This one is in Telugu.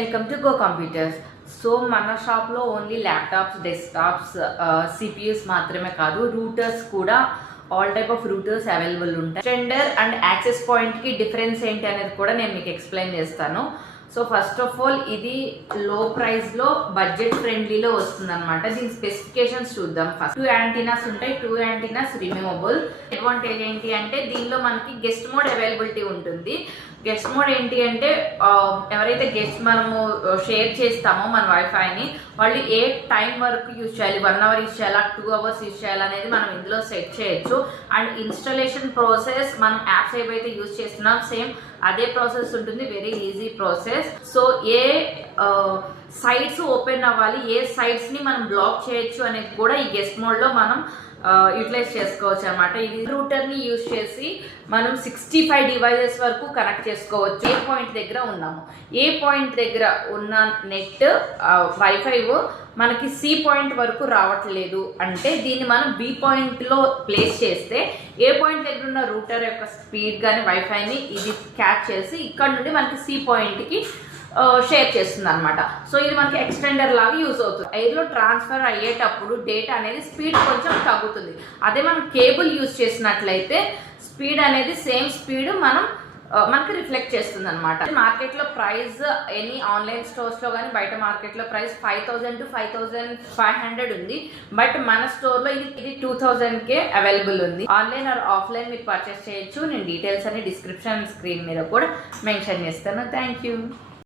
Welcome to go computers. So మన షాప్లో ఓన్లీ ల్యాప్టాప్స్, డెస్క్టాప్స్, సిపియూస్ మాత్రమే కాదు, రూటర్స్ కూడా all type of Reuters available ఉంటాయి. ఎక్స్టెండర్ అండ్ యాక్సెస్ పాయింట్కి డిఫరెన్స్ ఏంటి అనేది కూడా నేను మీకు ఎక్స్ప్లెయిన్ చేస్తాను. సో ఫస్ట్ ఆఫ్ ఆల్ ఇది లో ప్రైస్లో బడ్జెట్ ఫ్రెండ్లీలో వస్తుంది అనమాట. దీని స్పెసిఫికేషన్స్ చూద్దాం. ఫస్ట్ 2 యాంటీనాస్ ఉంటాయి, 2 యాంటీనాస్ రిమూవబుల్. అడ్వాంటేజ్ ఏంటి అంటే దీనిలో మనకి గెస్ట్ మోడ్ అవైలబిలిటీ ఉంటుంది. గెస్ట్ మోడ్ ఏంటి అంటే ఎవరైతే గెస్ట్ మనము షేర్ చేస్తామో మన వైఫైని, వాళ్ళు ఏ టైం వరకు యూజ్ చేయాలి, 1 అవర్ యూజ్ చేయాలా, 2 అవర్స్ యూజ్ చేయాలి అనేది మనం ఇందులో సెట్ చేయొచ్చు. అండ్ ఇన్స్టాలేషన్ ప్రాసెస్ మనం యాప్స్ ఏవైతే యూజ్ చేస్తున్నాం సేమ్ అదే ప్రాసెస్ ఉంటుంది, వెరీ ఈజీ ప్రాసెస్. సో ఏ సైట్స్ ఓపెన్ అవ్వాలి, ఏ సైట్స్ ని మనం బ్లాక్ చేయొచ్చు అనేది కూడా ఈ గెస్ట్ మోడ్ లో మనం యూటిలైజ్ చేసుకోవచ్చు అనమాట. ఇది రూటర్ ని యూజ్ చేసి మనం 65 డివైజెస్ వరకు కనెక్ట్ చేసుకోవచ్చు. ఏ పాయింట్ దగ్గర ఉన్నాము, ఏ పాయింట్ దగ్గర ఉన్న నెట్ వైఫై మనకి సి పాయింట్ వరకు రావట్లేదు అంటే దీన్ని మనం బి పాయింట్ లో ప్లేస్ చేస్తే ఏ పాయింట్ దగ్గర ఉన్న రూటర్ యొక్క స్పీడ్ కానీ వైఫైని ఇది క్యాచ్ చేసి ఇక్కడ నుండి మనకి సి పాయింట్ కి షేర్ చేస్తుంది అనమాట. సో ఇది మనకి ఎక్స్టెండర్ లాగా యూజ్ అవుతుంది. ఎయిర్లో ట్రాన్స్ఫర్ అయ్యేటప్పుడు డేటా అనేది స్పీడ్ కొంచెం తగ్గుతుంది. అదే మనం కేబుల్ యూజ్ చేసినట్లయితే స్పీడ్ అనేది సేమ్ స్పీడ్ మనకి రిఫ్లెక్ట్ చేస్తుంది అనమాట. మార్కెట్లో ప్రైస్ ఎనీ ఆన్లైన్ స్టోర్స్లో కానీ బయట మార్కెట్లో ప్రైస్ 5,000 to 5,500 ఉంది. బట్ మన స్టోర్లో ఇది 2,000కే అవైలబుల్ ఉంది. ఆన్లైన్ ఆర్ ఆఫ్లైన్ మీరు పర్చేస్ చేయొచ్చు. నేను డీటెయిల్స్ అన్ని డిస్క్రిప్షన్ స్క్రీన్ మీద కూడా మెన్షన్ చేస్తాను. Thank you.